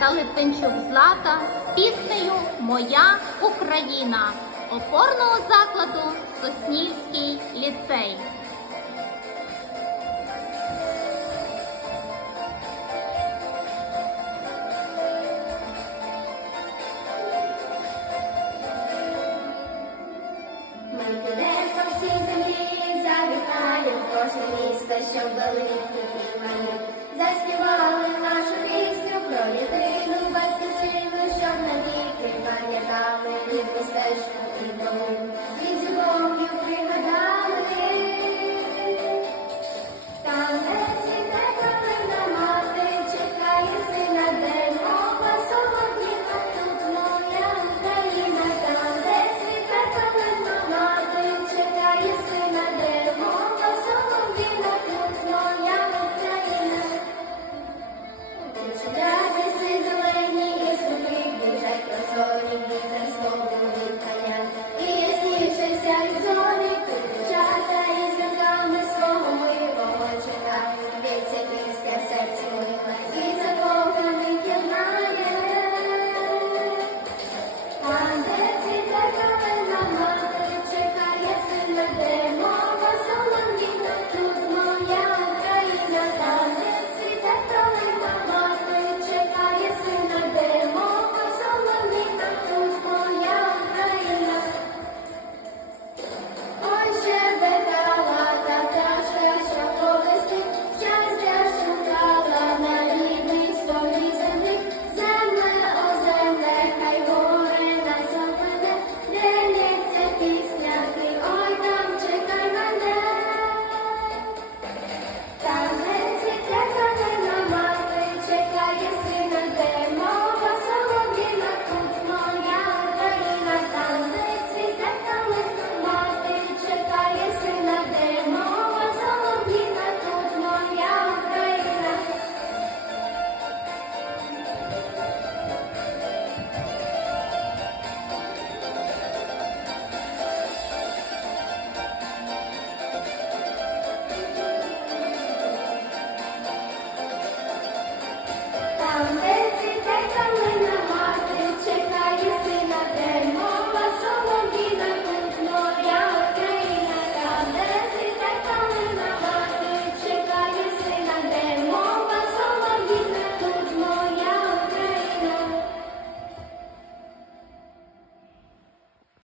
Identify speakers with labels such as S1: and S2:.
S1: та Литвинчук Злата з піснею Моя Україна опорного закладу Соснівський ліцей.
S2: Щоб великі маю, заспівали нашу рідну ದೊರೆತೇನು ಬ